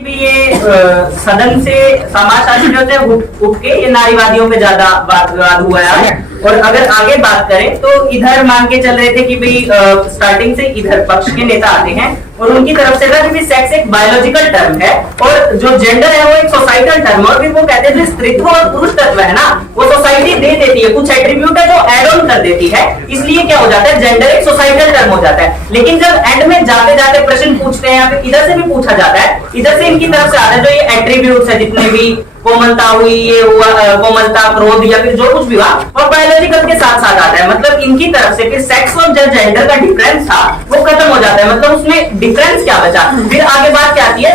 भी ये सदन से समाजशास्त्रियों से उठ के ये नारीवादियों पे ज्यादा वाद विवाद हुआ है। और अगर आगे बात करें तो इधर मान के चल रहे थे कि भाई स्टार्टिंग से इधर पक्ष के नेता आते हैं और उनकी तरफ से था कि सेक्स एक बायोलॉजिकल टर्म है और जो जेंडर है वो एक सोसाइटल टर्म है। और फिर वो कहते हैं जो स्त्रीत्व और पुरुष तत्व है ना वो सोसाइटी दे देती है, कुछ एट्रीब्यूट है जो एड ऑन कर देती है, इसलिए क्या हो जाता है जेंडर एक सोसाइटल टर्म हो जाता है। लेकिन जब एंड में जाते जाते प्रश्न पूछते हैं या फिर इधर से भी पूछा जाता है, इधर से इनकी तरफ से आता है जो ये एट्रीब्यूट्स है जितने भी कोमलता हुई, ये हुआ कोमलता, क्रोध या फिर जो कुछ भी हुआ वो बायोलॉजिकल के साथ साथ आता है। मतलब इनकी तरफ से फिर सेक्स और जो जेंडर का डिफरेंस था वो खत्म हो जाता है, मतलब उसमें डिफरेंस क्या बचा। फिर आगे बात क्या आती है,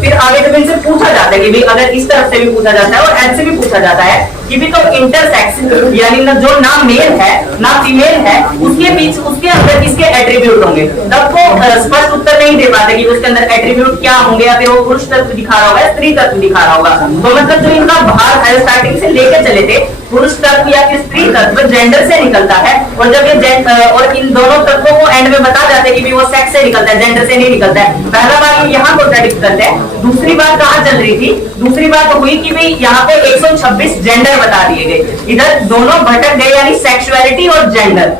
फिर आगे जब इनसे पूछा जाता है कि भाई अगर इस तरफ से भी पूछा जाता है और एंड से भी पूछा जाता है कि भी तो इंटरसेक्स यानी जो ना मेल है ना फीमेल है उसके बीच उसके अंदर किसके एट्रीब्यूट होंगे, तब वो स्पष्ट उत्तर नहीं दे पाते कि उसके अंदर एट्रीब्यूट क्या होंगे, या फिर वो पुरुष तत्व दिखा रहा होगा स्त्री तत्व दिखा रहा होगा। तो मतलब जो इनका भार है स्टार्टिंग से लेकर चले थे पुरुष तत्व या फिर स्त्री तत्व जेंडर से निकलता है, और जब ये और इन दोनों तत्वों को एंड में बता जाते हैं कि भी वो सेक्स से निकलता है, जेंडर से नहीं निकलता है। पहला बात ये यहाँ कॉन्ट्रडिक्ट करते हैं। दूसरी बात कहाँ चल रही थी, दूसरी बात हुई कि भाई यहाँ पे 126 जेंडर बता दिए गए, इधर दोनों भटक गए यानी सेक्सुअलिटी और जेंडर।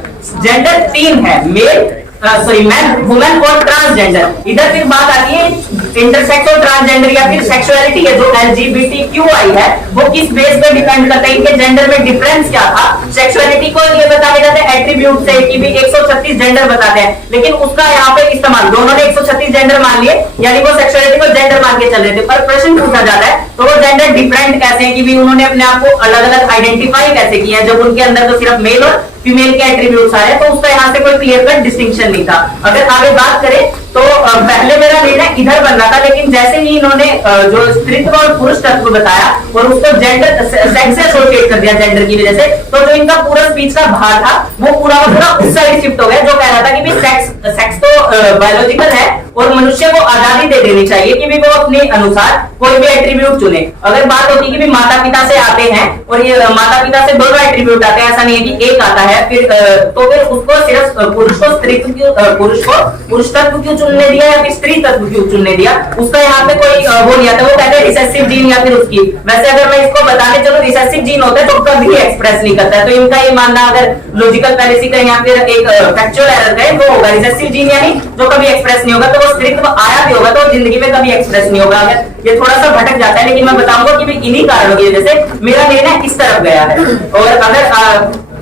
जेंडर 3 है, मेल सॉरी मैन, वुमेन और ट्रांसजेंडर। इधर फिर बात आती है इंटरसेक्स और ट्रांसजेंडर या फिर सेक्सुअलिटी है जो LGBTQI है वो किस बेस पे डिपेंड करता है, इनके जेंडर में डिफरेंस क्या था। सेक्सुअलिटी को ये बताए जाते हैं एट्रीब्यूट से कि भी 136 जेंडर बताते हैं, लेकिन उसका यहाँ पे इस्तेमाल दोनों ने 136 जेंडर मान लिए यानी वो सेक्सुअलिटी को जेंडर मान के चल रहे थे। पर प्रश्न पूछा जाता है तो वो जेंडर डिफरेंट कैसे है कि भी उन्होंने अपने आप को अलग अलग आइडेंटिफाई कैसे किया जब उनके अंदर तो सिर्फ मेल और फीमेल के एट्रीब्यूट्स आ रहे हैं, तो उसका यहाँ से कोई क्लियर कट डिस्टिंक्शन नहीं था। अगर आगे बात करें तो पहले मेरा निर्णय इधर बनना था, लेकिन जैसे ही इन्होंने जो स्त्रीत्व और पुरुष तत्व बताया और उसको जेंडर सेक्स से एसोसिएट कर दिया जेंडर की वजह से, तो जो इनका पूरा स्पीच का भाग था वो पूरा उस साइड शिफ्ट हो गया जो कह रहा था कि सेक्स तो बायोलॉजिकल है और मनुष्य को आजादी दे देनी चाहिए कि भी वो अपने अनुसार कोई भी एट्रीब्यूट चुने। अगर बात होती है कि भी माता पिता से आते हैं और ये माता पिता से दोनों एट्रीब्यूट आते हैं, ऐसा नहीं है कि एक आता है फिर तो फिर उसको सिर्फ पुरुष को स्त्रीत्व क्यों, पुरुष को पुरुष तत्व क्यों चुनने दिया या फिर स्त्री तत्व क्यों चुनने दिया, उसका यहाँ पे कोई वो नहीं आता। वो कहते हैं रिसेसिव जीन या फिर उसकी। वैसे अगर मैं इसको बताने चलो रिसेसिव जीन होता है तो कभी एक्सप्रेस नहीं करता है, तो इनका ये मानना अगर लॉजिकल फैलेसी का या फिर एक फैक्चुअल एरर का है वो होगा रिसेसिव जीन यानी जो कभी एक्सप्रेस नहीं होगा, तो वो स्त्रीत्व आया भी होगा तो जिंदगी में कभी एक्सप्रेस नहीं होगा। अगर ये थोड़ा सा भटक जाता है, लेकिन मैं बताऊंगा कि इन्हीं कारणों की वजह से मेरा निर्णय इस तरफ गया है। और अगर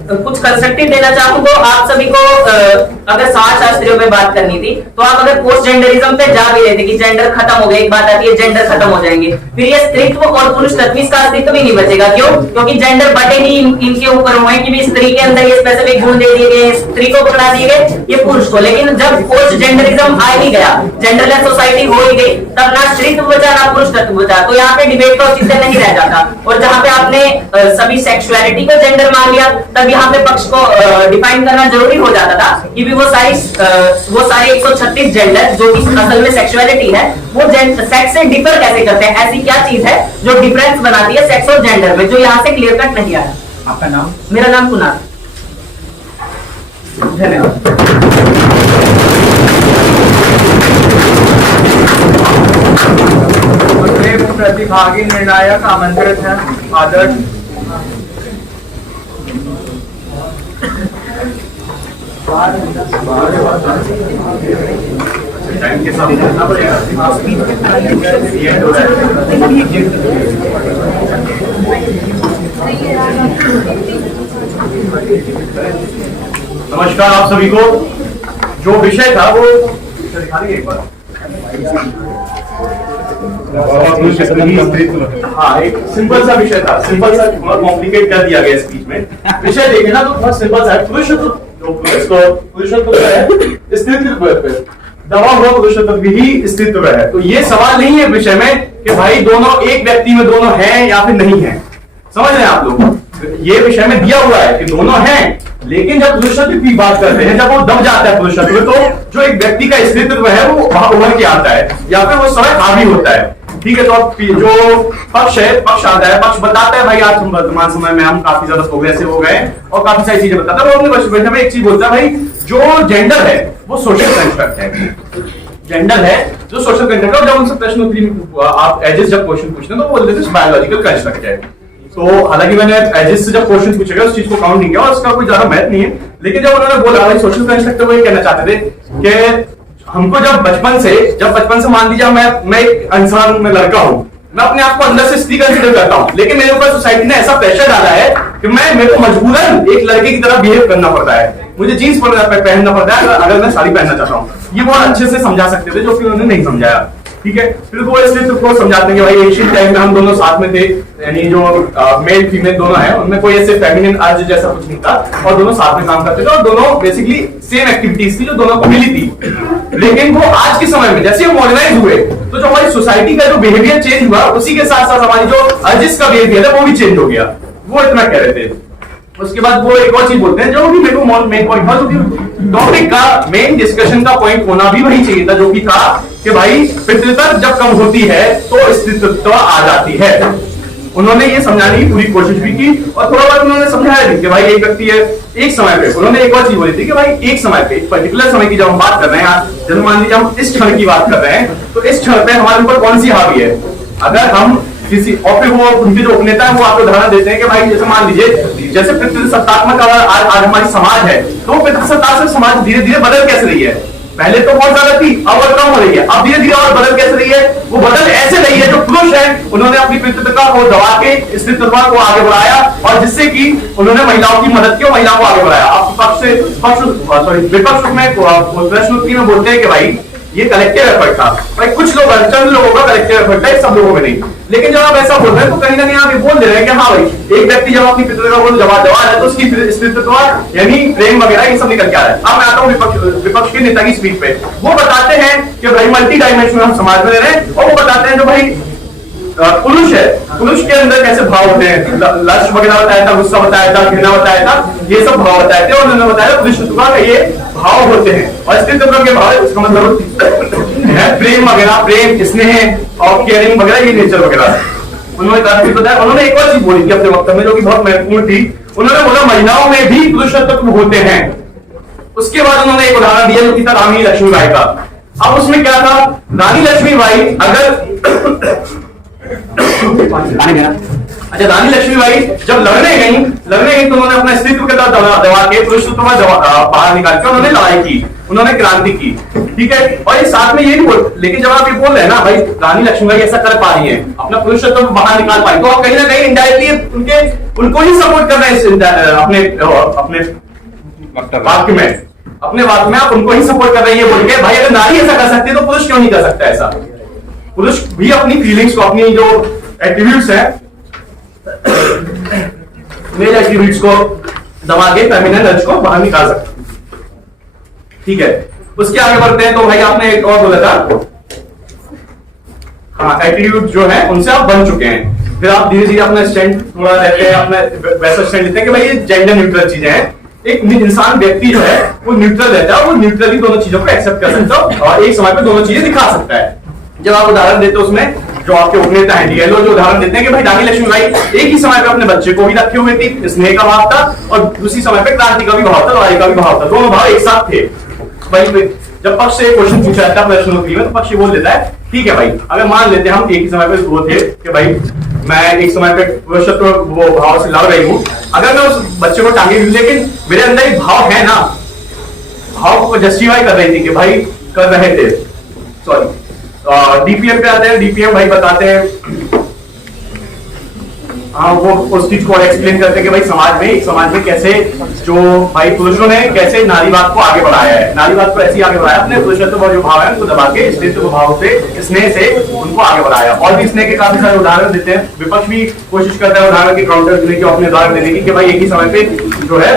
कुछ कंस्ट्रक्टिव देना चाहूँ तो आप सभी को अगर समाजशास्त्रियों में बात करनी थी तो आप अगर पोस्ट जेंडरिज्म पे जा भी रहे थे कि जेंडर खत्म हो गया, एक बात आती है जेंडर खत्म हो जाएंगे, फिर ये स्त्रीत्व और पुरुष तत्व इसका अस्तित्व भी नहीं बचेगा। क्यों? क्योंकि जेंडर बटे ही इनके ऊपर हुए कि भी स्त्री के अंदर ये स्पेसिफिक गुण दे दिए गए, स्त्री को पकड़ा दिए गए, ये पुरुष को। लेकिन जब पोस्ट जेंडरिज्म आ ही गया, जेंडरलेस सोसाइटी हो ही गई, तब ना स्त्रीत्व बचा ना पुरुष तत्व बचा, तो यहाँ पे डिबेट का औचित्य नहीं रह जाता। और जहाँ पे आपने सभी सेक्सुअलिटी को जेंडर मान लिया तब यहाँ पे पक्ष को डिफाइन करना जरूरी हो जाता था कि भी वो सारे 136 जेंडर जो कि असल में सेक्सुअलिटी है वो सेक्स से डिफर कैसे करते हैं, ऐसी क्या चीज है जो डिफरेंस बनाती है सेक्स और जेंडर में, जो यहाँ से क्लियर कट नहीं आया। आपका नाम? मेरा नाम कुणाल। धन्यवाद। प्रतिभागी निर्णायक आमंत्रित हैं। आदर्श टाइम के साथ चलना पड़ेगा। नमस्कार आप सभी को। जो विषय था वो दिखाएंगे एक बार। हाँ, एक सिंपल सा विषय था, सिंपल सा कॉम्प्लिकेट कर दिया गया स्पीच में। विषय देखे ना तो बहुत सिंपल सा है, पुरुषत्व है स्त्रीत्व, दबा हुआ पुरुषत्व ही स्त्रीत्व है। तो ये सवाल नहीं है विषय में कि भाई दोनों एक व्यक्ति में दोनों हैं या फिर नहीं है, समझ रहे हैं आप लोग। ये विषय में दिया हुआ है कि दोनों हैं, लेकिन जब पुरुषत्व की बात करते हैं, जब वो दब जाता है पुरुषत्व, तो जो एक व्यक्ति का स्त्रीत्व है वो वहां उभर के आता है या फिर वो समय हावी होता है। ठीक है, तो अब जो पक्ष है, पक्ष आता है, पक्ष बताता है भाई आज हम वर्तमान समय में हम काफी ज्यादा प्रोग्रेसिव हो गए और काफी सारी चीजें बताता है। वो अपने में एक चीज बोलता है भाई जो जेंडर है वो सोशल कंस्ट्रक्ट है, जेंडर है जो सोशल कंस्ट्रक्ट है। और जब उनसे प्रश्न उत्तरी आप एजेस जब क्वेश्चन पूछते हैं तो वो बोलते हैं बायोलॉजिकल कंस्ट्रक्ट है। तो हालांकि मैंने एजेस से जब क्वेश्चन पूछेगा उस चीज को काउंट नहीं किया और उसका कोई ज्यादा महत्व नहीं है, लेकिन जब उन्होंने बोला भाई सोशल कंस्ट्रक्ट, वो ये कहना चाहते थे कि हमको जब बचपन से मान लीजिए मैं एक इंसान में लड़का हूं, मैं अपने आप को अंदर से स्त्री कंसीडर करता हूं, लेकिन मेरे ऊपर सोसाइटी ने ऐसा प्रेशर डाला है कि मेरे को मजबूरन एक लड़के की तरह बिहेव करना पड़ता है, मुझे जीन्स पहनना पड़ता है अगर मैं साड़ी पहनना चाहता हूं। ये बहुत अच्छे से समझा सकते थे, जो कि उन्होंने नहीं समझाया। ठीक है, फिर वो इसलिए को समझाते हैं कि भाई एशियन टाइम में हम दोनों साथ में थे, यानी जो मेल फीमेल दोनों है उनमें कोई ऐसे फेमिनिन अर्ज जैसा कुछ नहीं था और दोनों साथ में काम करते थे और दोनों बेसिकली सेम एक्टिविटीज थी जो दोनों को मिली थी। लेकिन वो आज के समय में जैसे मॉडर्नाइज हुए तो जो हमारी सोसाइटी का जो बिहेवियर चेंज हुआ उसी के साथ साथ हमारी जो अर्जिस का बिहेवियर है वो भी चेंज हो गया। वो इतना कह रहे थे। उसके बाद वो एक और चीज बोलते हैं जो भी मेरे को मेन पॉइंट था, जो कि टॉपिक का मेन डिस्कशन का पॉइंट होना भी वही चाहिए था, जो कि था कि भाई पितृत्व जब कम होती है तो स्त्रीत्व आ जाती है। उन्होंने ये समझाने की पूरी कोशिश भी की और थोड़ा बहुत उन्होंने समझाया भी कि भाई एक व्यक्ति है एक समय पे। उन्होंने एक और चीज बोली थी कि भाई एक समय पे, एक पर्टिकुलर समय की जब हम बात कर रहे हैं, जब मान लीजिए हम इस क्षण की बात कर रहे हैं तो इस क्षण पे हमारे ऊपर कौन सी हावी है। अगर हम किसी और फिर वो उनके जो उपनेता है वो आपको उदाहरण देते हैं कि भाई जैसे मान लीजिए जैसे पितृसत्तात्मक आज हमारी समाज है तो पितृसत्तात्मक समाज धीरे धीरे बदल कैसे रही है। पहले तो बहुत ज्यादा थी, अब और कम हो रही है, अब धीरे धीरे और बदल कैसे रही है। वो बदल ऐसे रही है जो पुरुष है उन्होंने अपनी पितृत्वता को दबा के स्त्रीत्वता को आगे बढ़ाया और जिससे कि उन्होंने महिलाओं की मदद की और महिलाओं को आगे बढ़ाया। अब विपक्ष में प्रश्न में बोलते हैं कि भाई ये कलेक्टिव एफर्ट था, भाई कुछ लोग चंद लोगों का कलेक्टिव एफर्ट था, सब लोगों में नहीं। लेकिन जब आप ऐसा बोल रहे हैं तो कहीं ना कहीं आप ये बोल दे रहे हैं कि हाँ भाई एक व्यक्ति जब अपनी पितृत्व को जवाब है तो उसकी स्त्रीत्व यानी प्रेम वगैरह ये सब निकल के आ रहा है। अब मैं आता हूँ विपक्ष के नेता की स्पीच पे। वो बताते हैं कि भाई मल्टी डायमेंशनल हम समाज में रह रहे हैं और वो बताते हैं जो भाई पुरुष है, पुरुष के अंदर कैसे भाव होते हैं, लक्ष्य वगैरह बताया था, गुस्सा बताया था, घृणा बताया था, ये सब भाव बताए थे और उन्होंने बताया पुरुषत्व का ये भाव होते हैं और स्त्रीत्व के भाव इसका मतलब है प्रेम वगैरह, प्रेम स्नेह और केयरिंग वगैरह, ये नेचर वगैरह उन्होंने काफी बताया। उन्होंने एक और चीज बोली थी अपने वक्त में जो कि बहुत महत्वपूर्ण थी। उन्होंने बोला महिलाओं में भी पुरुषत्व होते हैं। उसके बाद उन्होंने एक उदाहरण दिया जो कि था रानी लक्ष्मीबाई का। अब उसमें क्या था, रानी लक्ष्मीबाई अगर अच्छा रानी लक्ष्मीबाई जब लड़ने गई तो उन्होंने अपने स्त्रीत्व के दबा के पुरुषत्व बाहर निकाल के उन्होंने लड़ाई की, उन्होंने क्रांति की। ठीक है, और ये साथ में ये नहीं बोल, लेकिन जब आप ये बोल रहे हैं ना भाई रानी लक्ष्मीबाई ऐसा कर पा रही है, अपना पुरुषत्व बाहर निकाल पाई, तो आप कहीं ना कहीं इनडायरेक्टली उनको ही सपोर्ट कर रहे हैं अपने वाक्य में, अपने वाक्य में आप उनको ही सपोर्ट कर रहे हैं बोल के भाई अगर नारी ऐसा कर सकती है तो पुरुष क्यों नहीं कर सकता ऐसा। पुरुष भी अपनी फीलिंग्स को, अपनी जो एट्रीब्यूट्स है, मेल एट्रीब्यूट्स को दबा के फेमिनिन अर्ज को बाहर निकाल सकते। ठीक है, उसके आगे बढ़ते हैं तो भाई आपने एक और बोला था, हाँ एट्रीब्यूट जो है उनसे आप बन चुके हैं, फिर आप धीरे धीरे अपना स्टैंड थोड़ा रहते हैं, अपना वैसा स्टैंड लेते हैं कि भाई ये जेंडर न्यूट्रल चीजें हैं। एक इंसान व्यक्ति जो है वो न्यूट्रल रहता है, वो न्यूट्रली दोनों चीजों को एक्सेप्ट कर सकता है और एक समय पर दोनों चीजें दिखा सकता है। जब आप उदाहरण देते हो उसमें जो आपके उपनेता हैं डीएलओ जो उदाहरण देते हैं कि भाई रानी लक्ष्मीबाई एक ही समय पे अपने बच्चे को भी रखे हुए थी, स्नेह का भाव था और दूसरी समय पे क्रांति का भी भाव था, लड़ाई का भी भाव था, दोनों भाव एक साथ थे। भाई जब पक्ष से क्वेश्चन पूछा जाता है प्रश्नोत्तरी में तो पक्ष बोल देता है ठीक है भाई अगर मान लेते हैं हम एक ही समय पे वो थे कि भाई मैं एक समय पे पुरुषत्व वो भाव से लड़ रही हूँ, अगर मैं उस बच्चे को टांगे भी, लेकिन मेरे अंदर एक भाव है ना, भाव को जस्टिफाई कर रही थी कि भाई कर रहे थे। सॉरी डीपीएम पे आते हैं, डीपीएम भाई बताते हैं, हाँ वो उस चीज को एक्सप्लेन करते हैं कि भाई समाज में कैसे जो भाई पुरुषों ने कैसे नारीवाद को आगे बढ़ाया है, नारीवाद को ऐसे आगे बढ़ाया अपने पुरुषत्व जो भाव है उनको दबा के स्त्रीत्व भाव से, स्नेह से उनको आगे बढ़ाया। और भी स्नेह के काफी सारे उदाहरण देते हैं, विपक्ष भी कोशिश करता है उदाहरण की काउंटर देने की, अपने उदाहरण देने की कि भाई एक ही समय पे जो है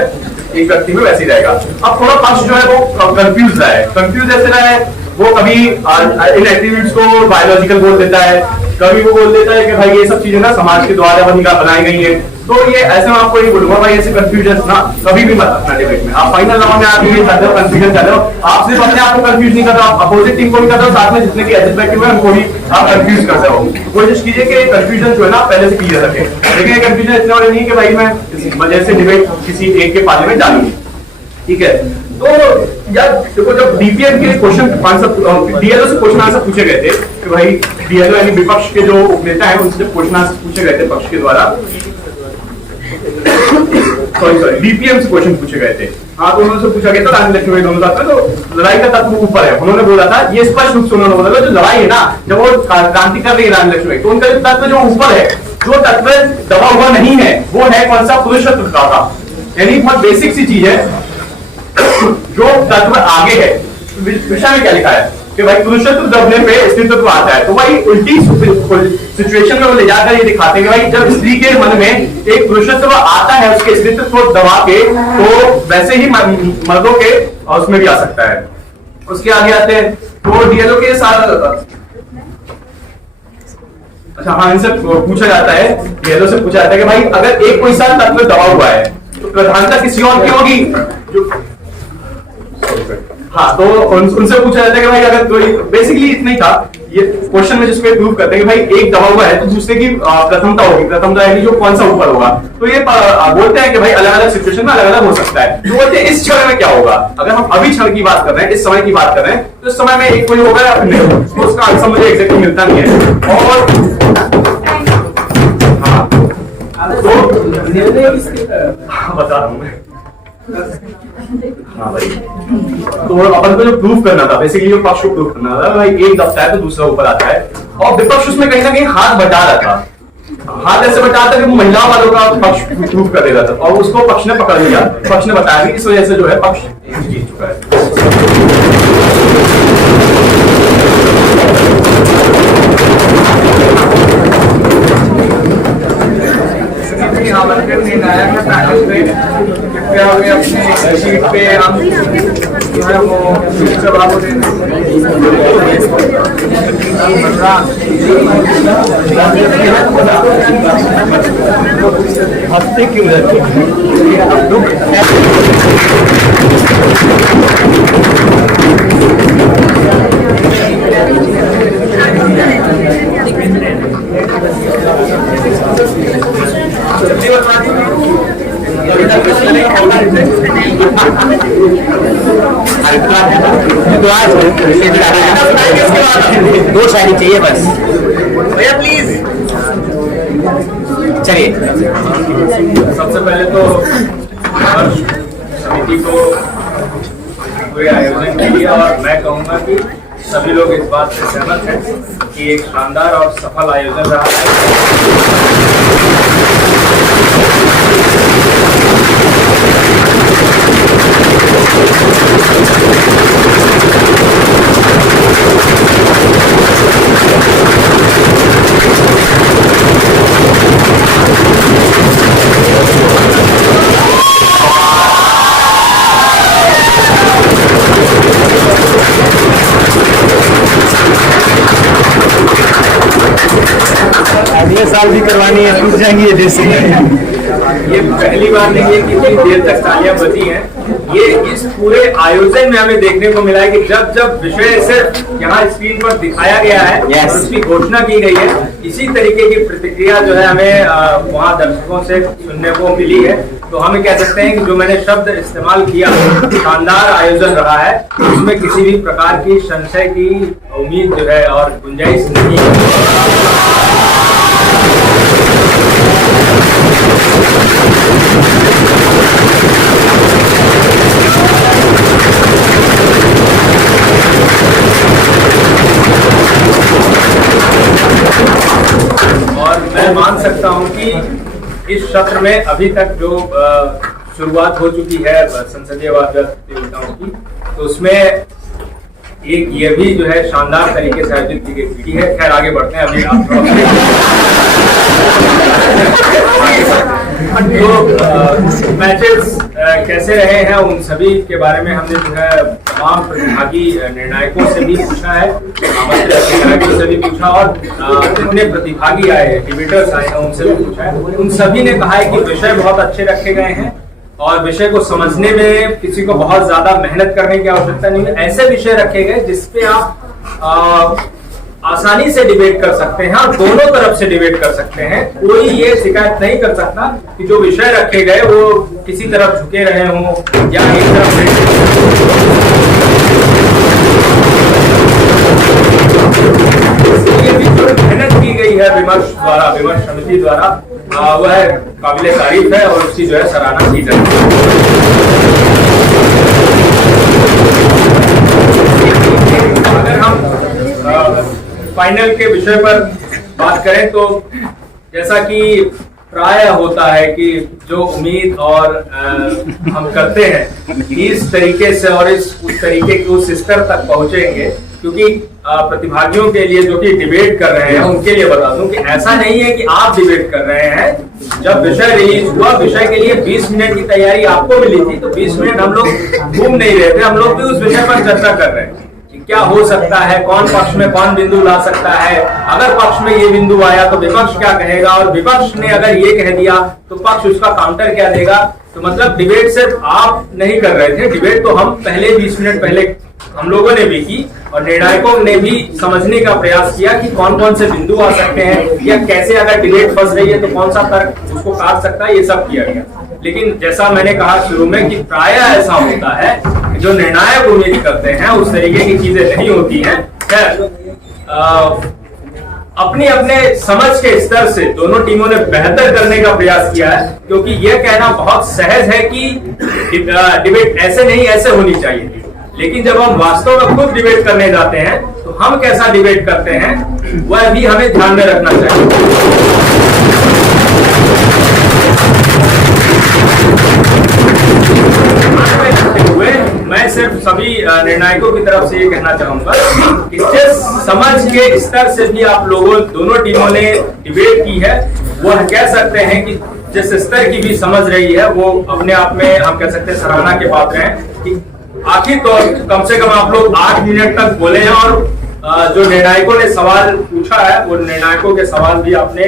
एक व्यक्ति में वैसे ही रहेगा। अब थोड़ा पक्ष जो है वो कंफ्यूज है, कंफ्यूज ऐसे रहा है वो कभी इन एक्टिविटीज को बायोलॉजिकल बोल देता है, कभी वो बोल देता है कि भाई ये सब चीजें ना समाज के द्वारा बनाई गई है। तो ये ऐसे मैं आपको ये बोलूंगा भाई, ऐसे कंफ्यूजन ना कभी भी मत रखना डिबेट में। आप फाइनल राउंड में आप ये कर रहे हो, कंफ्यूजन कर रहे हो, आप सिर्फ अपने आप को कंफ्यूज नहीं कर रहे हो, आप अपोजिट टीम को भी कर रहे हो, साथ में जितने भी एजेंट बैठे हुए हैं उनको भी आप कंफ्यूज कर रहे हो। कोशिश कीजिए कि कंफ्यूजन जो है ना पहले से क्लियर रखें, लेकिन ये कंफ्यूजन इतने वाले नहीं कि भाई मैं इस वजह से डिबेट किसी एक के पाले में डालूंगी, ठीक है। तो यार देखो, जब डीपीएम के क्वेश्चन आंसर डीएलओ से क्वेश्चन आंसर पूछे गए थे कि भाई डीएलओ यानी विपक्ष के जो नेता हैं उनसे क्वेश्चन आंसर पूछे गए थे पक्ष के द्वारा, सॉरी डीपीएम से क्वेश्चन पूछे गए थे। हाँ, तो उन्होंने पूछा गया था रानी लक्ष्मी दोनों साथ में, तो लड़ाई का तत्व ऊपर है। उन्होंने बोला था, ये स्पष्ट रूप से उन्होंने बोला था, जो लड़ाई है ना, जब वो क्रांति कर रही है रानी लक्ष्मी, तो उनका जो तत्व जो ऊपर है, जो तत्व दबा हुआ नहीं है, वो है कौन सा? पुरुषत्व का। यानी बहुत बेसिक सी चीज है, जो तत्व आगे है। विषय में क्या लिखा है कि भाई पुरुषत्व दबने पे स्त्रीत्व आता है। तो भाई उल्टी सिचुएशन में वो ले जाकर ये दिखाते हैं कि भाई जब स्त्री के मन में एक पुरुषत्व आता है, उसके स्त्रीत्व को दबा के, तो वैसे ही मर्दों के उसमें भी आ सकता है। उसके आगे आते हैं तो डीएलओ के साथ, अच्छा हाँ, इनसे पूछा जाता है, डीएलओ से पूछा जाता है कि भाई अगर एक कोई सा तत्व दबा हुआ है तो प्रधानता किसी और की होगी? जो हाँ, तो उनसे पूछा जाता है कि भाई अगर कोई, बेसिकली इतना ही था ये क्वेश्चन में, जिसको प्रूव करते हैं कि भाई एक दबा हुआ है तो दूसरे की प्रथमता होगी। प्रथमता यानी जो कौन सा ऊपर होगा। तो ये बोलते हैं कि भाई अलग अलग सिचुएशन में अलग अलग हो सकता है। तो बोलते हैं इस क्षण में क्या होगा? अगर हम अभी क्षण की बात कर रहे हैं, इस समय की बात कर रहे हैं, तो इस समय में एक कोई होगा या फिर नहीं, तो उसका आंसर मुझे एग्जैक्टली मिलता नहीं है। और हाँ, तो बता रहा हूँ मैं। हाँ भाई, तो अपन को जो प्रूफ करना था, बेसिकली जो पक्ष को प्रूफ करना था, भाई एक दबता है तो दूसरा ऊपर आता है, और विपक्ष उसमें कहीं ना कहीं हाथ बटा रहा था। हाथ ऐसे बटा था कि वो महिलाओं वालों का पक्ष प्रूफ कर दे रहा था, और उसको पक्ष ने पकड़ लिया। पक्ष ने बताया कि इस वजह से जो है पक्ष जीत चुका है। कृपया हुए अपने शीट पे हम जो है वो जवाब हंसते क्यों रहते दो शायरी चाहिए बस भैया, प्लीज। चलिए, सबसे पहले तो समिति को पूरे आयोजन के लिए, और मैं कहूँगा कि सभी लोग इस बात से सहमत हैं कि एक शानदार और सफल आयोजन रहा है। अगले साल भी करवानी है, टूट जाएंगी ये जैसे। ये पहली बार नहीं है कि इतनी देर तक तालियां बजी हैं। ये इस पूरे आयोजन में हमें देखने को मिला है कि जब जब विषय सिर्फ यहाँ स्क्रीन पर दिखाया गया है और उसकी घोषणा की गई है, इसी तरीके की प्रतिक्रिया जो है हमें वहाँ दर्शकों से सुनने को मिली है। तो हम कह सकते हैं कि जो मैंने शब्द इस्तेमाल किया, शानदार आयोजन रहा है, उसमें किसी भी प्रकार की संशय की उम्मीद जो है और गुंजाइश नहीं है। और मैं मान सकता हूं कि इस सत्र में अभी तक जो शुरुआत हो चुकी है संसदीय वाद विवाद प्रतियोगिताओं की, तो उसमें एक ये भी जो है शानदार तरीके से आयोजित की गई पीढ़ी है। खैर आगे बढ़ते हैं, अभी आप तो मैचेस कैसे रहे हैं, उन सभी के बारे में हमने जो है तमाम प्रतिभागी निर्णायकों से भी पूछा है, आमंत्रित प्रतिभागियों से भी पूछा और जितने प्रतिभागी आए, डिबेटर्स आए हैं, उनसे भी पूछा है। उन सभी ने कहा है कि विषय बहुत अच्छे रखे गए हैं और विषय को समझने में किसी को बहुत ज्यादा मेहनत करने की आवश्यकता नहीं है। ऐसे विषय रखे गए जिसपे आप आसानी से डिबेट कर सकते हैं और दोनों तरफ से डिबेट कर सकते हैं। कोई ये शिकायत नहीं कर सकता कि जो विषय रखे गए वो किसी तरफ झुके रहे हों या एक तरफ इसलिए भी जो मेहनत की गई है विमर्श समिति द्वारा, वह काबिले तारीफ है और उसकी जो है सराहना की जाती है। अगर हम फाइनल के विषय पर बात करें तो जैसा कि प्राय होता है कि जो उम्मीद और हम करते हैं इस तरीके से और उस तरीके के उस स्तर तक पहुंचेंगे, क्योंकि प्रतिभागियों के लिए जो कि डिबेट कर रहे हैं उनके लिए बता दूं कि ऐसा नहीं है कि आप डिबेट कर रहे हैं। जब विषय रिलीज हुआ, विषय के लिए 20 मिनट की तैयारी आपको मिली थी, तो 20 मिनट हम लोग घूम नहीं रहे थे, हम लोग भी उस विषय पर चर्चा कर रहे हैं कि क्या हो सकता है, कौन पक्ष में कौन बिंदु ला सकता है, अगर पक्ष में ये बिंदु आया तो विपक्ष क्या कहेगा, और विपक्ष ने अगर ये कह दिया तो पक्ष उसका काउंटर क्या देगा। तो मतलब डिबेट सिर्फ आप नहीं कर रहे थे, डिबेट तो हम पहले 20 मिनट पहले हम लोगों ने भी की और निर्णायकों ने भी समझने का प्रयास किया कि कौन कौन से बिंदु आ सकते हैं या कैसे अगर डिबेट फंस रही है तो कौन सा तर्क उसको काट सकता है, ये सब किया गया। लेकिन जैसा मैंने कहा शुरू में कि प्राय ऐसा होता है कि जो निर्णायक उम्मीद करते हैं उस तरीके की चीजें नहीं होती हैं। अपने अपने समझ के स्तर से दोनों टीमों ने बेहतर करने का प्रयास किया है, क्योंकि यह कहना बहुत सहज है कि डिबेट ऐसे नहीं ऐसे होनी चाहिए थी, लेकिन जब हम वास्तव में खुद डिबेट करने जाते हैं तो हम कैसा डिबेट करते हैं वह भी हमें ध्यान में रखना चाहिए। मैं सिर्फ सभी निर्णायकों की तरफ से ये कहना चाहूंगा कि जिस समझ के स्तर से भी आप लोगों दोनों टीमों ने डिबेट की है, वह कह सकते हैं कि जिस स्तर की भी समझ रही है वो अपने आप में हम कह सकते हैं सराहना के पात्र हैं कि आखिर तो कम से कम आप लोग 8 मिनट तक बोले हैं और जो निर्णायकों ने सवाल पूछा है वो निर्णायकों के सवाल भी आपने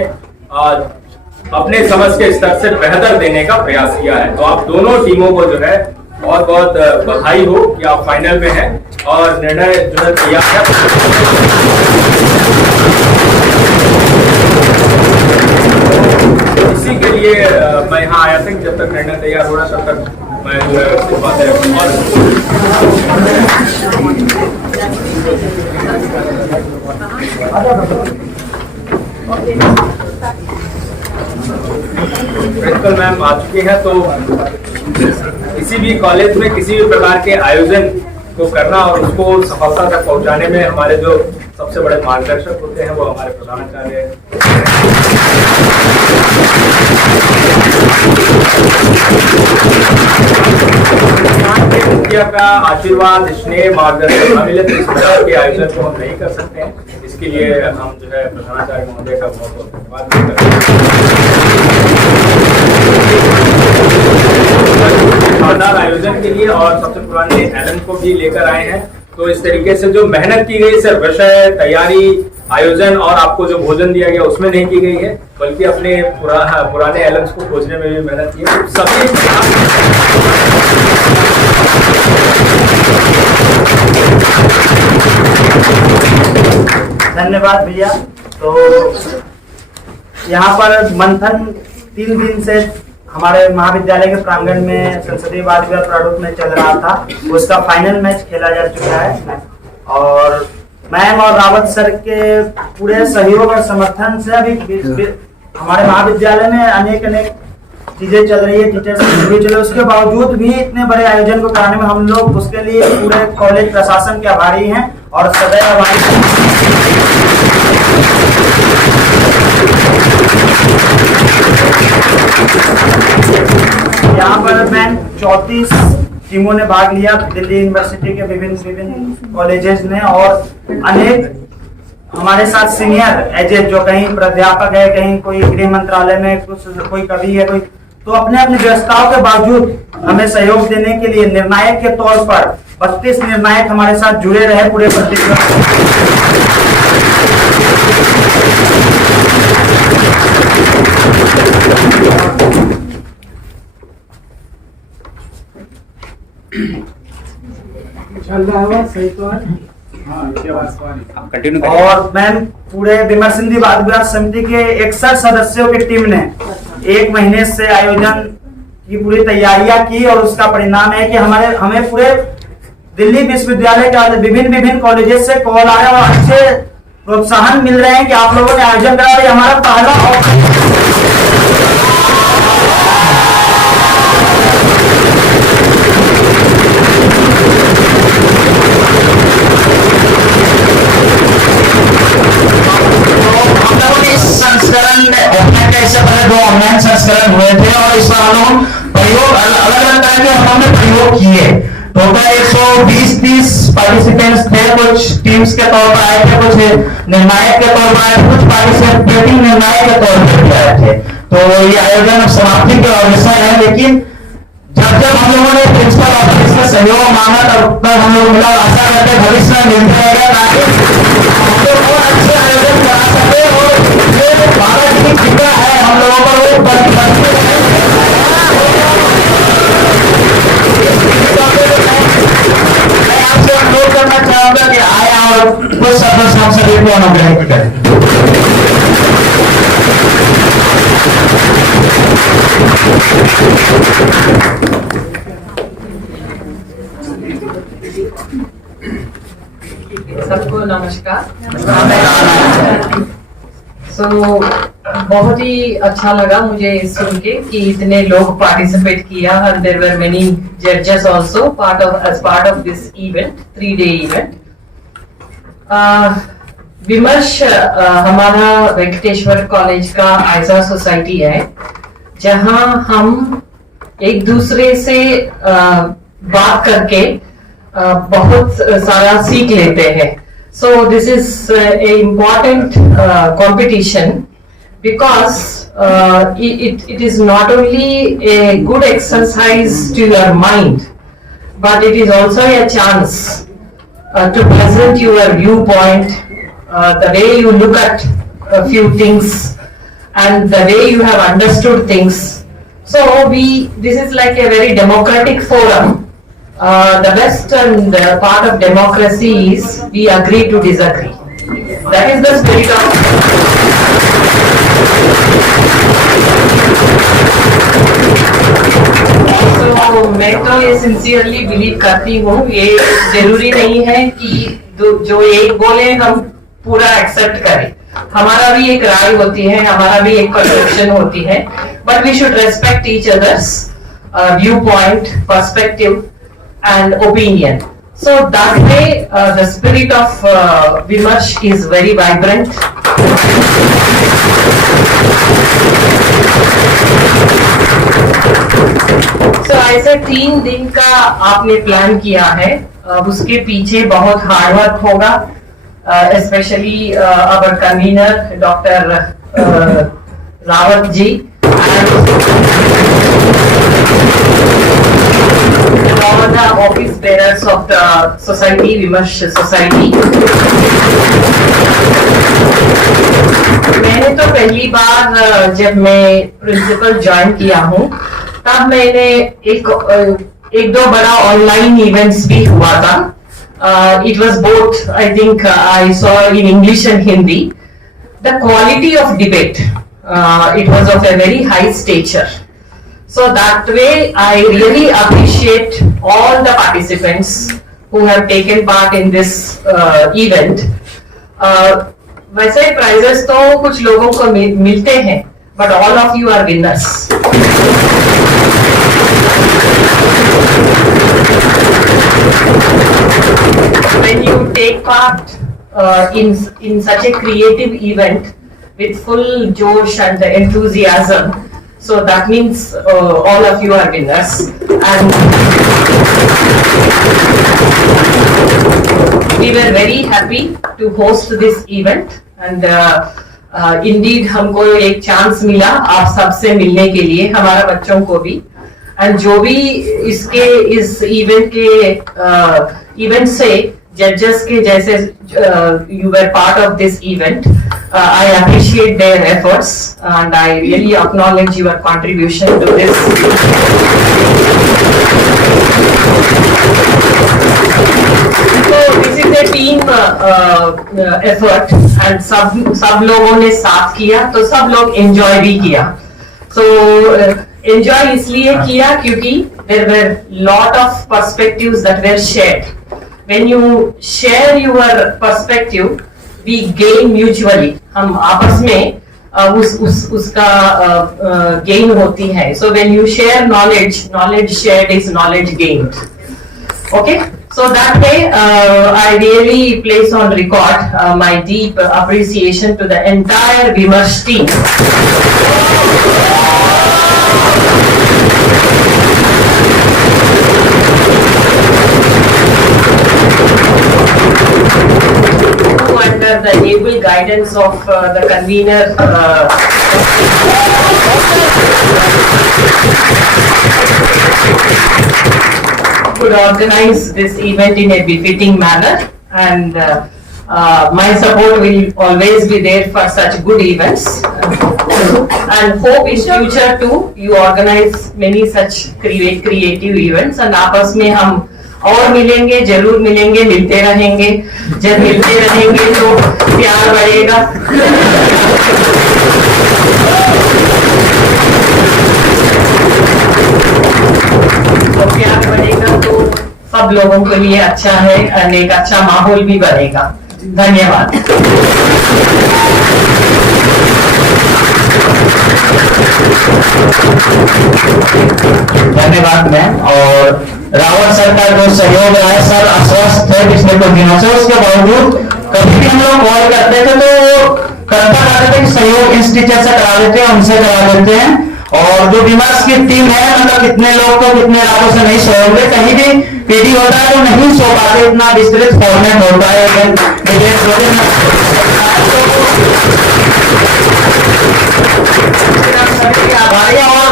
अपने समझ के स्तर से बेहतर देने का प्रयास किया है। तो आप दोनों टीमों को जो है बहुत बहुत बधाई हो कि आप फाइनल में हैं और निर्णय जो है तैयार है। इसी के लिए मैं यहाँ आया था कि जब तक निर्णय तैयार हो रहा तब तक मैं जो है उसकी बातें प्रिंसिपल मैम आ चुके हैं। तो किसी भी कॉलेज में किसी भी प्रकार के आयोजन को करना और उसको सफलता तक पहुंचाने में हमारे जो सबसे बड़े मार्गदर्शक होते हैं वो हमारे प्रधानाचार्य हैं। मुखिया का आशीर्वाद, स्नेह, मार्गदर्शन न मिले तो इस प्रकार के आयोजन को हम नहीं कर सकते हैं। इसके लिए हम जो है प्रधानाचार्य महोदय का बहुत बहुत धन्यवाद करते हैं शानदार आयोजन के लिए और सबसे पुराने एलन को भी लेकर आए हैं। तो इस तरीके से जो मेहनत की गई सिर्फ विषय तैयारी, आयोजन और आपको जो भोजन दिया गया उसमें नहीं की गई है, बल्कि अपने पुराने एलम्स को खोजने में भी मेहनत की है। सभी धन्यवाद भैया। तो यहाँ पर मंथन 3 दिन से हमारे महाविद्यालय के प्रांगण में संसदीय वाद विवाद प्रारूप में चल रहा था, उसका फाइनल मैच खेला जा चुका है और मैम और रावत सर के पूरे सहयोग और समर्थन से अभी हमारे महाविद्यालय में अनेक चीजें चल रही है, टीचर्स भी चल रही है। उसके बावजूद भी इतने बड़े आयोजन को कराने में हम लोग उसके लिए पूरे कॉलेज प्रशासन के आभारी हैं और सदैव आभारी। यहाँ पर मैम 34 टीमों ने भाग लिया, दिल्ली यूनिवर्सिटी के विभिन्न कॉलेजेस ने और अनेक हमारे साथ सीनियर एजेड जो कहीं प्राध्यापक है, कहीं कोई गृह मंत्रालय में, कोई कवि है, कोई तो अपने अपने व्यवस्थाओं के बावजूद हमें सहयोग देने के लिए निर्णायक के तौर पर 32 निर्णायक हमारे साथ जुड़े रहे पूरे और मैम पूरे विमर्श हिंदी वाद विवाद समिति के 61 सदस्यों की टीम ने 1 महीने से आयोजन की पूरी तैयारियां की और उसका परिणाम है कि हमें पूरे दिल्ली विश्वविद्यालय के विभिन्न कॉलेजेस से कॉल आया और अच्छे प्रोत्साहन मिल रहे हैं कि आप लोगों ने आयोजन करा। ये हमारा पहला ऑनलाइन संस्करण हुए थे और इस बार हम प्रयोग अलग अलग तरह के हमने प्रयोग किए। टोटल 120-30 पार्टिसिपेंट्स थे, कुछ टीम्स के तौर पर आए थे, कुछ निर्णायक के तौर पर आए थे, कुछ पार्टिसिपेटिंग निर्णायक के तौर पर भी आए थे। तो ये आयोजन अब समाप्ति के अवसर है, लेकिन जब हम लोगों ने प्रिंसिपल ऑफिस का सहयोग मांगा तब हम लोग मिला। आशा करते भविष्य में मिलता रहेगा ताकि हम लोग और अच्छे आयोजन करा सके और ये भारत की चिंता है हम लोगों पर वो मैं आपसे अनुरोध करना चाहूंगा कि आए और कुछ सदस्य हम सभी को अनुग्रह करें। सबको नमस्कार। बहुत ही अच्छा लगा मुझे सुन के कि इतने लोग पार्टिसिपेट किया और देयर वर मेनी जजेस also as part of this event, 3-day event। विमर्श हमारा वेंकटेश्वर कॉलेज का ऐसा सोसाइटी है जहां हम एक दूसरे से बात करके बहुत सारा सीख लेते हैं। So this is a important competition because it is not only a good exercise to your mind, but it is also a chance to present your viewpoint, the way you look at a few things and the way you have understood things. So this is like a very democratic forum. The best and part of democracy is we agree to disagree. That is the spirit of so मैं तो ये sincerely believe करती हूँ, ये जरूरी नहीं है कि जो एक बोले हम पूरा एक्सेप्ट करें। हमारा भी एक राय होती है, हमारा भी एक परसेप्शन होती है, but we should respect each others view point, perspective and opinion. So that way the spirit of Vimarsh is very vibrant. So ऐसे 3 दिन का आपने प्लान किया है, उसके पीछे बहुत हार्ड वर्क होगा, especially our convener Dr. Rawat ji all the office bearers of the society, Vimarsh Society. मैंने तो पहली बार जब मैं प्रिंसिपल ज्वाइन किया हूँ तब मैंने एक दो बड़ा ऑनलाइन इवेंट्स भी हुआ था। It was both, I think I saw in English and Hindi. The quality of debate, it was of a very high stature. So that way, I really appreciate all the participants who have taken part in this event. वैसे prizes तो कुछ लोगों को मिलते हैं, but all of you are winners. When you take part in such a creative event with full josh and enthusiasm, so that means all of you are winners, and we were very happy to host this event, and Indeed हमको एक chance मिला आप सबसे मिलने के लिए, हमारा बच्चों को भी, एंड जो भी इस इवेंट से जजेस के जैसे you were part of this event, I appreciate their efforts and I really acknowledge your contribution to this. So this is a team effort and सब लोगों ने साथ किया तो सब लोग enjoy भी किया. So enjoy इसलिए किया क्योंकि there were lot of perspectives that were shared. When you share your perspective, we gain mutually. हम आपस में उसका gain होती है. So when you share knowledge shared is knowledge gained. Okay, so that way I really place on record my deep appreciation to the entire Vimarsh team. Under the able guidance of the convener, could organize this event in a befitting manner, and my support will always be there for such good events, and hope in future too you organize many such creative events, and आपस में हम और मिलेंगे, जरूर मिलेंगे, मिलते रहेंगे. जब मिलते रहेंगे तो प्यार बढ़ेगा. तो प्यार बढ़ेगा तो सब लोगों के लिए अच्छा है और एक अच्छा माहौल भी बनेगा. धन्यवाद. धन्यवाद मैम. और रावत सर का जो सहयोग रहा है, सर अस्वस्थ थे पिछले कुछ दिनों से, उसके बावजूद कभी भी हम लोग कॉल करते थे तो वो करता रहते थे कि सहयोग इस टीचर से करा देते हैं, उनसे करा देते हैं. और जो विमर्श की टीम है, मतलब कितने लोग तो कितने रातों से नहीं सोएंगे, कहीं भी पीडी होता है तो नहीं सो पाते, इतना विस्तृत फॉर्मेट होता है. आभारी. और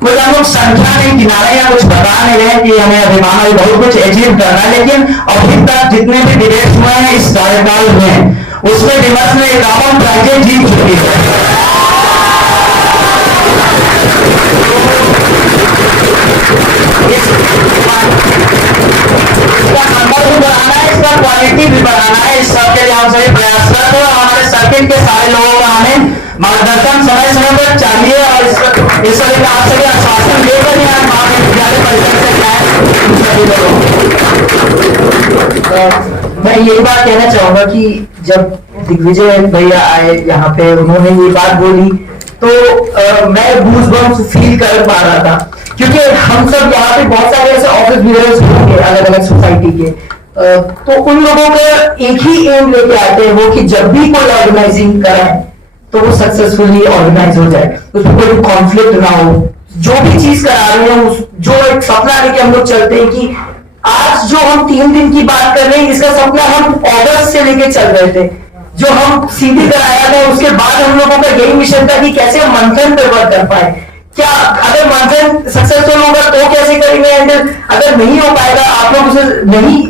कुछ हम लोग संख्या नहीं गिना रहे हैं, कुछ बता नहीं रहे कि हमें अभिमान है, बहुत कुछ अचीव करना है, लेकिन अभी तक जितने भी डिबेट्स हुए हैं इस कार्यकाल में, उसमें विमर्श ने 51 प्राइजें जीत चुकी है. इसका नंबर भी बढ़ाना है, इसका क्वालिटी भी बढ़ाना है. इस सबके लिए हम सभी प्रयासरत हैं. हमारे सर्किट के सारे लोगों का हमें मार्गदर्शन समय समय पर चाहिए, और इस तरह का आप सभी आश्वासन देकर ही हम महाविद्यालय परिषद से मैं यही बात कहना चाहूंगा कि जब दिग्विजय भैया आए यहाँ पे, उन्होंने ये बात बोली तो मैं गूज़बम्प्स फील कर पा रहा था, क्योंकि हम सब यहाँ पे बहुत सारे ऐसे ऑफिस बियर्स होंगे अलग अलग सोसाइटी के, तो उन लोगों का एक ही एम लेके आते हैं वो कि जब भी कोई ऑर्गेनाइजिंग कराए तो वो सक्सेसफुली ऑर्गेनाइज हो जाए, उसमें कोई कॉन्फ्लिक्ट ना हो. जो भी चीज करा रहे हैं जो एक सपना लेके हम लोग चलते हैं कि आज जो हम 3 दिन की बात कर रहे हैं, इसका सपना हम अगस्त से लेके चल रहे थे. जो हम सीधी कराया था उसके बाद हम लोगों का यही मिशन था कि कैसे हम मंथन पे वर्क कर पाए. क्या अगर मंथन सक्सेसफुल होगा तो कैसे करेंगे, एंड अगर नहीं हो पाएगा, आप लोग उसे नहीं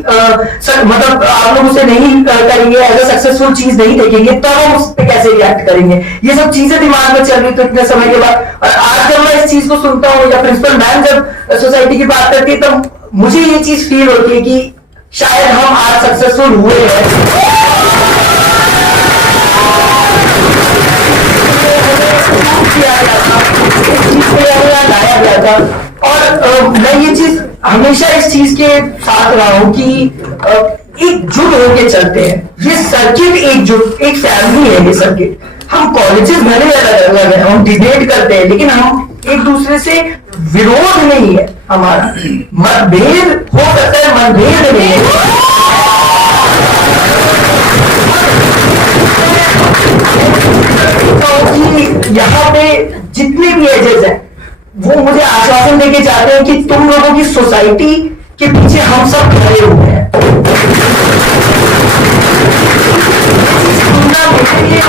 मतलब आप लोग उसे नहीं करेंगे, एज अ सक्सेसफुल चीज नहीं देखेंगे, तब हम उस पर कैसे रिएक्ट करेंगे. ये सब चीजें दिमाग में चल रही तो इतने समय के बाद. और आज जब मैं इस चीज को सुनता हूँ, या प्रिंसिपल मैम जब सोसाइटी की बात करती है, तब मुझे ये चीज फील होती है कि शायद हम आज सक्सेसफुल हुए हैं. लाया गया था, और मैं ये चीज हमेशा इस चीज के साथ रहा हूं कि एकजुट होके चलते हैं. ये सर्किट एकजुट, एक फैमिली है ये सर्किट. हम कॉलेजेस भले अलग अलग है, हम डिबेट करते हैं, लेकिन हम एक दूसरे से विरोध नहीं है. हमारा मतभेद हो सकता है, मतभेद नहीं है. यहाँ पे जितने भी एजेस हैं वो मुझे आश्वासन देके चाहते हैं कि तुम लोगों की सोसाइटी के पीछे हम सब खड़े हुए हैं. मेरे लिए,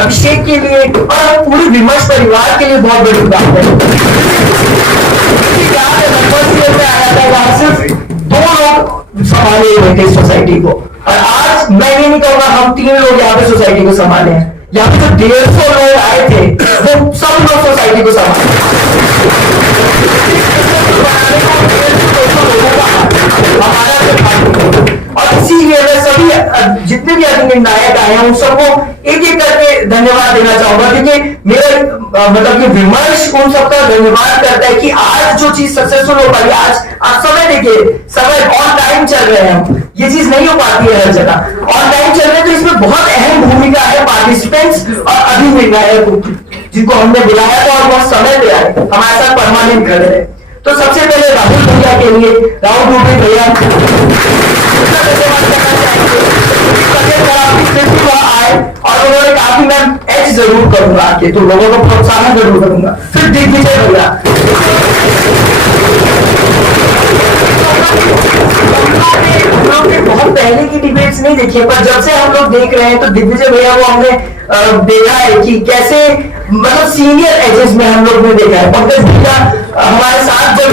अभिषेक के लिए और पूरे विमर्श परिवार के लिए बहुत बड़ी बात है। क्या है, फर्स्ट ईयर में आया था, वहां सिर्फ 2 लोग संभाले हुए थे सोसाइटी को, और आज मैं ये नहीं कहूंगा हम 3 लोग यहाँ पे सोसाइटी को संभाले हैं। यहाँ पे जो 150 लोग आए थे वो सब लोग सोसाइटी को संभाले। और इसीलिए मैं सभी जितने भी निर्णायक आए हैं उन सबको एक एक करके धन्यवाद देना चाहूंगा, क्योंकि मेरा मतलब कि विमर्श उन सबका धन्यवाद करता है कि आज जो चीज सक्सेसफुल हो पाई, आज आप समय देखिए, समय ऑन टाइम चल रहे हैं हम, ये चीज नहीं हो पाती है हर जगह। ऑन टाइम चल रहे हैं तो इसमें बहुत अहम भूमिका है पार्टिसिपेंट्स और अभिनिर्णायक जिनको हमने बुलाया था और वह समय पे आए हमारे साथ परमानेंट खड़े रहे। तो सबसे पहले राहुल भैया के लिए, राहुल डूबे भैया आए और उन्होंने कहा कि मैं एच जरूर करूंगा आके, तो लोगों को प्रोत्साहन जरूर करूंगा। फिर दिग्विजय भैया, हम लोग ने बहुत पहले की डिबेट्स नहीं देखी है, पर जब से हम लोग देख रहे हैं तो दिग्विजय भैया को हमने देखा है कि कैसे मतलब सीनियर एजेस में हम लोग ने देखा है। पंकज भैया हमारे साथ जब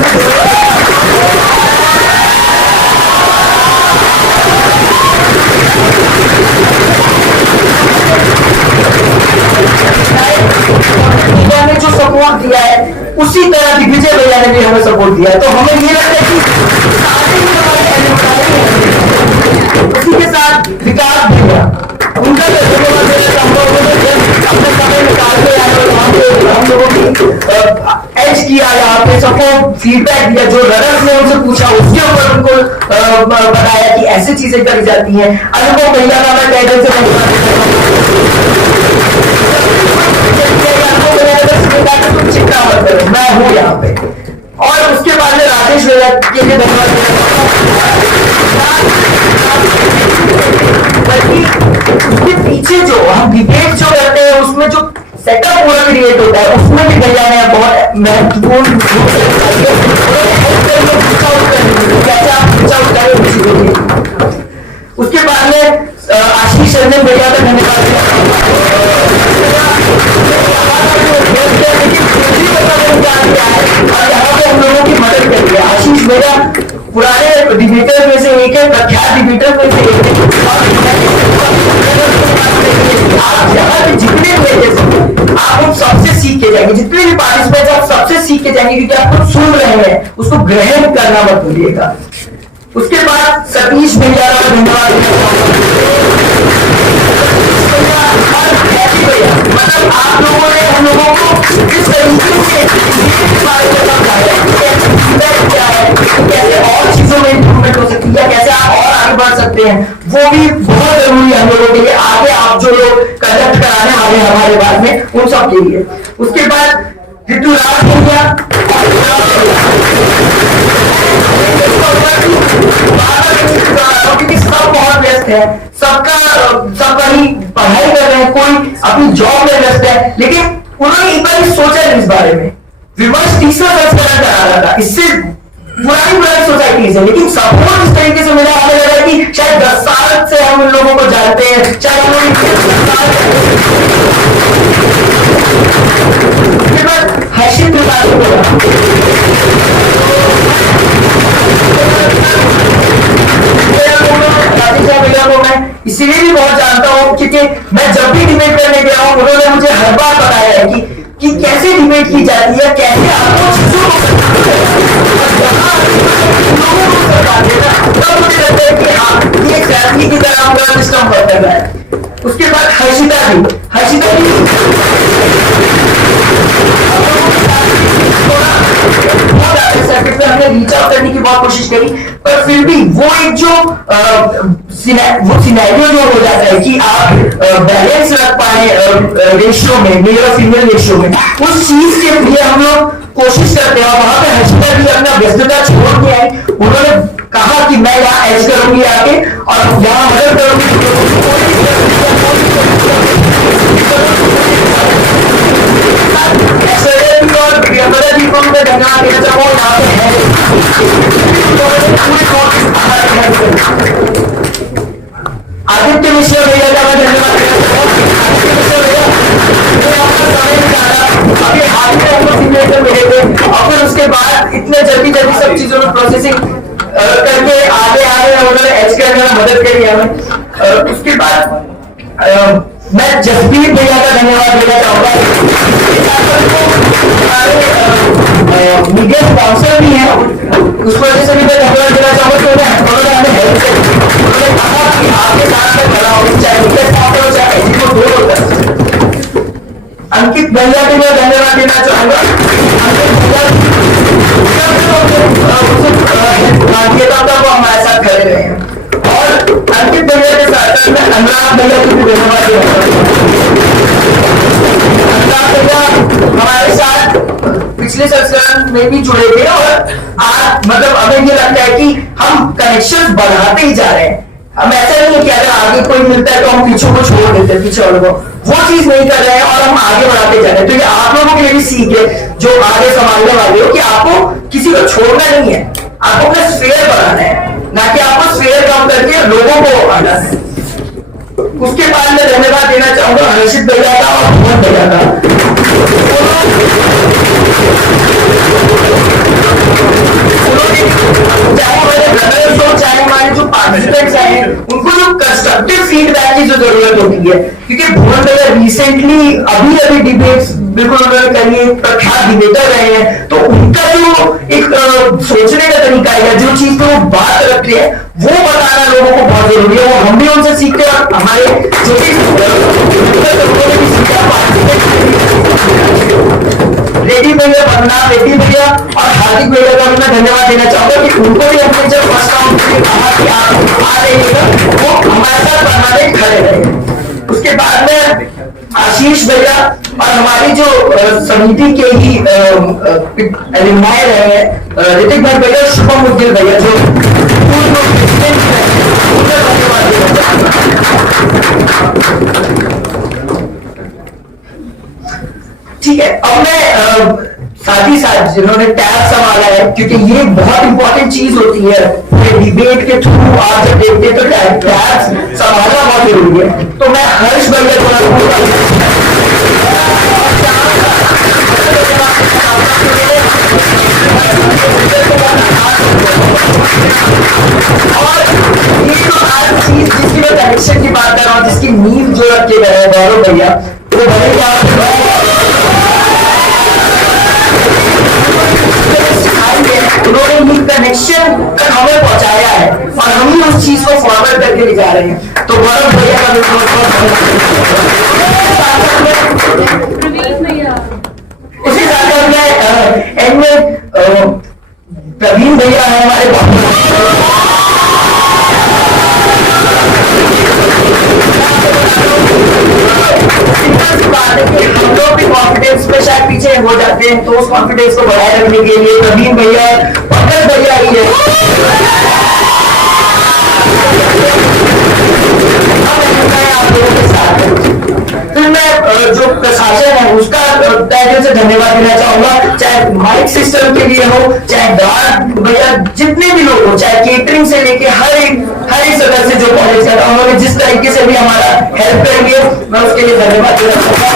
भैया ने जो सपोर्ट दिया है उसी तरह दिग्विजय भैया ने भी हमें सपोर्ट दिया है। तो हमें ये लगता है कि उसी के साथ विकास भैया, उनका अपने समय निकाल के हम लोगों की एज किया, यहाँ पे सबको फीडबैक दिया, जो रनर्स ने उनसे पूछा उसके ऊपर उनको बताया कि ऐसी चीजें करी जाती हैं। अनुभव भैया का मैं टाइटल से चिंता मत करो, मैं हूँ यहाँ पे। और उसके बाद में राजेश भैया के लिए धन्यवाद, उसके पीछे जो हम डिबेट जो करते हैं उसमें जो सेटअप पूरा क्रिएट होता है उसमें भी भैया ने बहुत महत्वपूर्ण उसके बाद में आशीष रंजन भैया का धन्यवाद। हम लोगों की मदद करिए। आशीष मेरा पुराने डिबेटर में से एक है, प्रख्यात डिबेटर में से एक है। आप यहाँ पे जितने भी आप उन सबसे सीख के जाएंगे, जितने भी पार्टिसिपेंट आप सबसे सीख के जाएंगे, क्योंकि आप कुछ सुन रहे हैं उसको ग्रहण करना मत भूलिएगा। उसके बाद सतीश भैया का धन्यवाद, मतलब आप लोगों ने हम लोगों को इस तरीके से क्या है, कैसे और चीजों में इंप्रूवमेंट हो सकती है, कैसे आप और आगे बढ़ सकते हैं, वो भी बहुत जरूरी है हम लोगों के लिए। आगे आप जो लोग कंडक्ट कराने वाले हैं हमारे बाद में उन सब के लिए। उसके बाद ऋतुराज भैया, क्योंकि सब बहुत व्यस्त है, सब कहीं पढ़ाई कर रहे हैं, कोई अपनी जॉब में व्यस्त है, लेकिन उन्होंने एक बार सोचा है इस बारे में। विमर्श तीसरा संस्करण करा रहा था, इससे पुरानी सोसाइटी से, लेकिन सपोर्ट इस तरीके से मिला, हमें लगा कि शायद 10 साल से हम उन लोगों को जानते हैं, चाहे हम हर्षित भैया को मैं इसीलिए भी बहुत जानता हूँ क्योंकि मैं जब भी डिबेट करने गया हूँ उन्होंने मुझे हर बार बताया है कि कैसे डिबेट की जाती है, कैसे आपको चीजों तब मुझे लगता है कि हाँ ये फैमिली की तरह पूरा सिस्टम वर्क कर रहा है। उसके बाद हर्षिता भी हमने रीच आउट करने की बहुत कोशिश करी, पर फिर भी वो एक जो वो सिनेरियो जो हो जाता है कि आप बैलेंस रख पाए रेशियो में, मेल और फीमेल रेशियो में, उस चीज के लिए हम लोग कोशिश करते हैं। और वहां पे हर्षिता भी अपना व्यस्तता छोड़ के आई, उन्होंने कहा कि मैं यहाँ एज करूंगी आके और यहाँ मदद करूंगी। और प्रियंवदा जी को मैं धन्यवाद देना चाहूंगा, यहाँ पे है आदित्य मिश्रा भैया का मैं धन्यवाद देना चाहूंगा। अभी हाल में हम लोग सिमुलेटर मिले थे और फिर उसके बाद इतने जल्दी जल्दी सब चीजों में प्रोसेसिंग करके आगे उन्होंने एच करने में मदद करी हमें। उसके बाद मैं जसबीर भैया का धन्यवाद देना चाहूंगा। मीडिया स्पॉन्सर भी है, उस वजह से भी मैं धन्यवाद देना चाहूंगा कि उन्होंने हमें हेल्प करी। उन्होंने कहा कि आपके साथ में खड़ा हो, चाहे मीडिया स्पॉन्सर हो चाहे एजी को दो होता है। अंकित भैया को मैं धन्यवाद देना चाहूंगा। वो हमारे साथ खड़े रहे हैं और अंकित भैया के साथ मैं अनुराग भैया को भी धन्यवाद देना चाहूंगा। हमारे साथ पिछले संस्करण में भी जुड़े थे और आज मतलब हमें ये लगता है कि हम कनेक्शन बढ़ाते ही जा रहे हैं। हम ऐसा नहीं है कि अगर आगे कोई मिलता है तो हम पीछे को छोड़ देते हैं, पीछे वालों को वो चीज नहीं कर रहे हैं और हम आगे बढ़ाते जा रहे हैं। तो ये आप लोगों के लिए भी सीख है जो आगे संभालने वाले हो कि आपको किसी को छोड़ना नहीं है, आपको अपना स्फीयर बढ़ाना है, ना कि आपको स्फीयर कम करके लोगों को आना है। उसके बाद मैं धन्यवाद देना चाहूंगा हर्षित भैया का और भुवन भैया का। चाहे हमारे ब्रदर्स हो चाहे हमारे जो पार्टिसिपेंट्स आए उनको जो कंस्ट्रक्टिव फीडबैक की जो जरूरत होती है, क्योंकि भुवन भैया रिसेंटली अभी डिबेट्स बिल्कुल उन्होंने करिए प्रख्यात डिबेटर रहे हैं, तो उनका जो एक सोचने का तरीका है, जो चीज पे वो बात रखते हैं वो बताना लोगों को बहुत जरूरी है। वो हम भी उनसे सीखते हैं और हमारे जो भी रेड्डी भैया, बदनाम रेड्डी भैया और हार्दिक भैया का भी मैं धन्यवाद देना चाहूंगा कि उनको भी हमने जब फर्स्ट राउंड के लिए कहा कि आप आ रहिएगा वो हमारे साथ बनाने खड़े रहे। उसके बाद में आशीष भैया और हमारी जो समिति के ही एलुमनाई रहे हैं ऋतिक भाई भैया, शुभम उद्दिल भैया जो ठीक है। अब मैं साथ ही साथ जिन्होंने टैब संभाला है, क्योंकि ये बहुत इंपॉर्टेंट चीज होती है डिबेट के थ्रू आप जब देखते हैं तो टैब संभालना बहुत जरूरी है। तो मैं हर्ष भैया को और ये जो आज चीज जिसकी मैं कनेक्शन की बात कर रहा हूँ, जिसकी नींव जो रखे गए हैं गौरव भैया, वो भले उन्होंने ये कनेक्शन तक हमें पहुंचाया है और हम ही उस चीज को फॉरवर्ड करके ले जा रहे हैं। तो गौरव भैया का भी उसी साथ में एंड में प्रवीण भैया है हमारे हम लोग भी कॉन्फिडेंस पे शायद पीछे हो जाते हैं, तो उस कॉन्फिडेंस को बढ़ाए रखने के लिए प्रवीण भैया पंकज भैया ही है। आप लोगों के साथ फिर मैं जो प्रशासन है उसका तहे दिल से धन्यवाद देना चाहूंगा, चाहे माइक सिस्टम के लिए हो, चाहे गार्ड भैया, जितने भी लोग हो, चाहे केटरिंग से लेके हर एक सदस्य जो कॉलेज का था, उन्होंने जिस तरीके से भी हमारा हेल्प करेंगे मैं उसके लिए धन्यवाद देना चाहूंगा।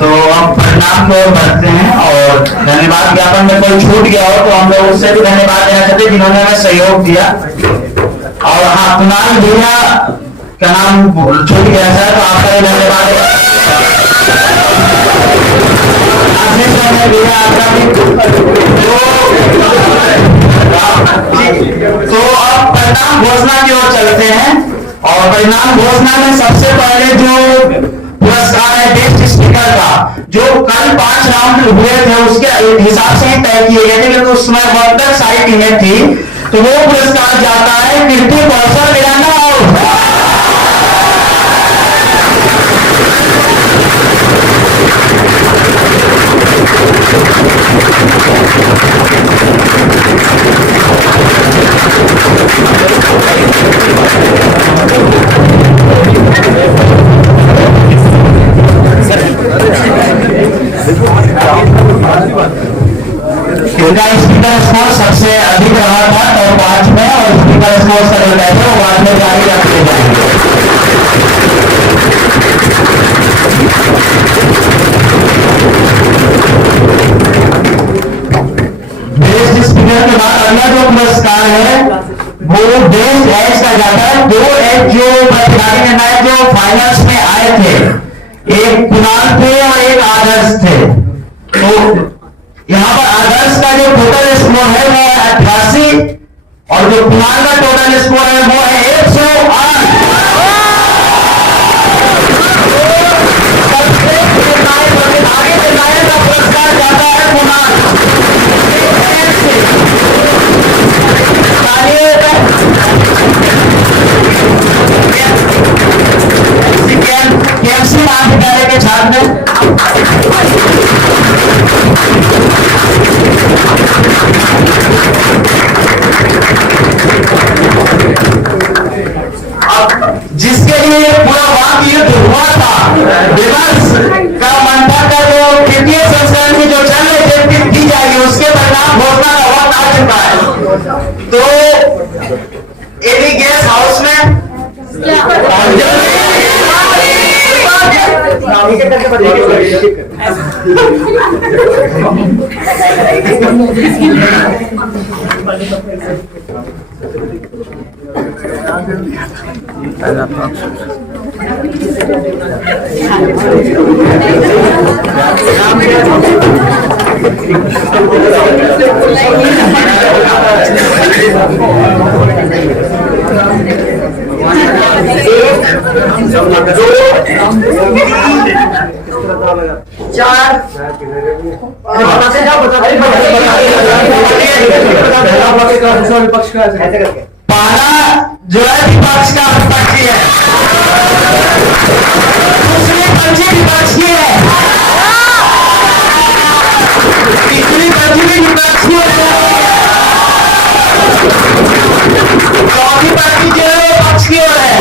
तो हम परिणाम को बढ़ते हैं और धन्यवाद ज्ञापन में कोई छूट गया हो तो हम लोग उससे भी धन्यवाद देना चाहते हैं जिन्होंने हमें सहयोग दिया। और हाँ, कुणाल भैया का नाम छूट गया सर, तो आपका भी धन्यवाद है। तो अब परिणाम घोषणा की ओर चलते हैं और परिणाम घोषणा में सबसे पहले जो पुरस्कार है बेस्ट स्पीकर का, जो कल 5 राउंड हुए थे उसके हिसाब से तय किए गए थे, लेकिन उसमें बहुत सारी टीमें थी, तो वो पुरस्कार जाता है कीर्ति कौशल मिलाना और इनका स्पीकर स्कोर सबसे अधिक रहा था टॉप 5 में और स्पीकर स्कोर सर्वे वो बाद में जारी रखे जाएंगे। पहला जो पुरस्कार है वो बेस्ट एज का जाता है। 2 एज जो प्रतिभागी निर्णायक जो फाइनल्स में आए थे, एक कुणाल थे और एक आदर्श थे। तो यहाँ पर आदर्श का जो टोटल स्कोर है वो है 88 और जो कुणाल का टोटल स्कोर है वो है 108। सबसे प्रतिभागी निर्णायक का पुरस्कार जाता है कुणाल। केएमसी महाविद्यालय के छात्र जिसके लिए पूरा वाक्य युद्ध हुआ था, दिवस का मंथन का जो तृतीय संस्करण की जो चल रही थी दी जाएगी, उसके परिणाम घोषणा का वक्त आ चुका है। तो एडी गेस्ट हाउस में विपक्ष का पहला जो है विपक्ष का विपक्षी है, दूसरी पर्ची विपक्षी है, तीसरी पर्ची भी विपक्षी है, चौथी पर्ची जो है वो पक्ष की ओर है,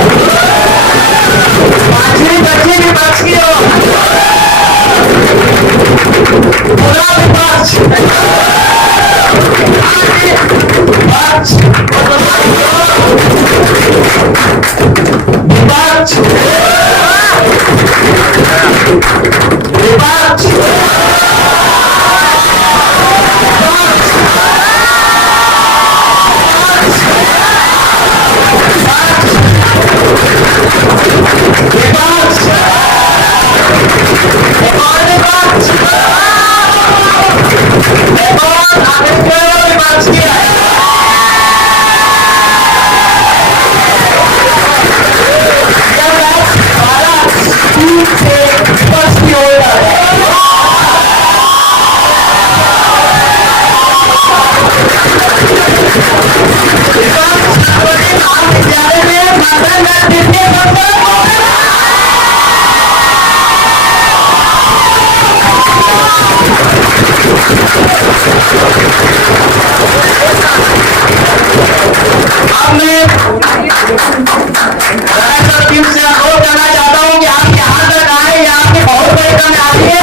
पांचवी पर्ची विपक्ष की ओर, पूरा विपक्ष विपक्ष विपक्ष विपक्ष टीम से अनुरोध करना चाहता हूं कि आप यहां तक आए, यहाँ की बहुत बड़ी कमी आती है।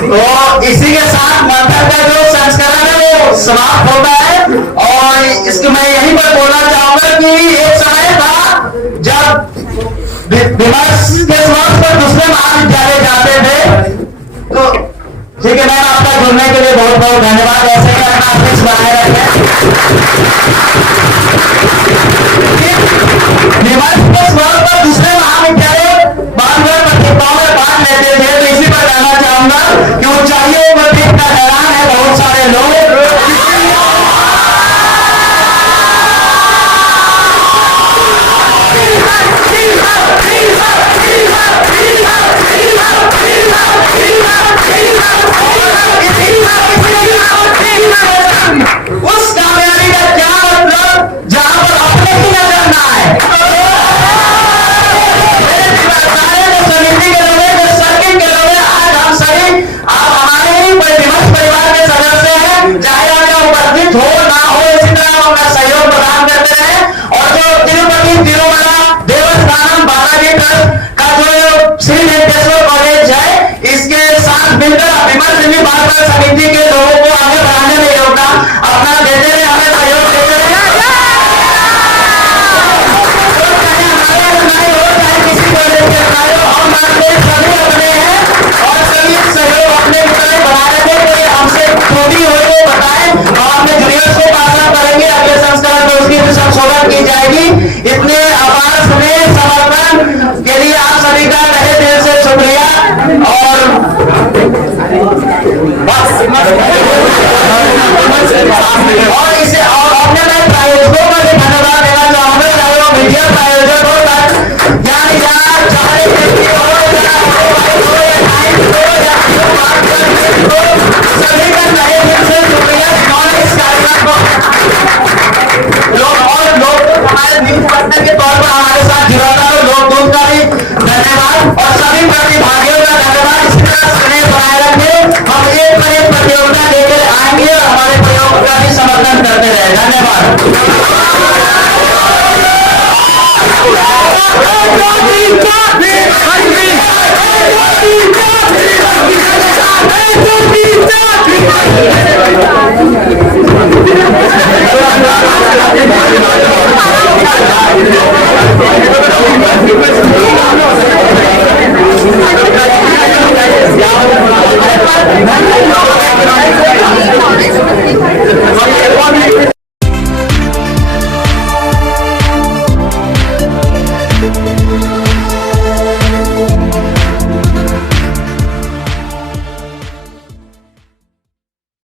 तो इसी के साथ मंथन का जो संस्करण है वो समाप्त होता है। और इसको मैं यहीं पर बोलना चाहूंगा कि एक समय था जब विमर्श के स्वास्थ्य पर दूसरे महाविद्यालय जाते थे। तो ठीक है मैम, आपका जुड़ने के लिए बहुत बहुत धन्यवाद। ऐसे ही अपना अध्यक्ष बनाए रखें। विमर्श के स्वास्थ्य पर दूसरे महाविद्यालय बानवे प्रतियोगिताओं में भाग लेते थे। तो इसी पर कहना चाहूंगा कि ऊंचाइयों पर भी इतना हैरान है बहुत सारे लोग। उस कामयाबी का क्या मतलब जहां पर अपने ही नजर ना आए। भी बार बार समिति के लोगों को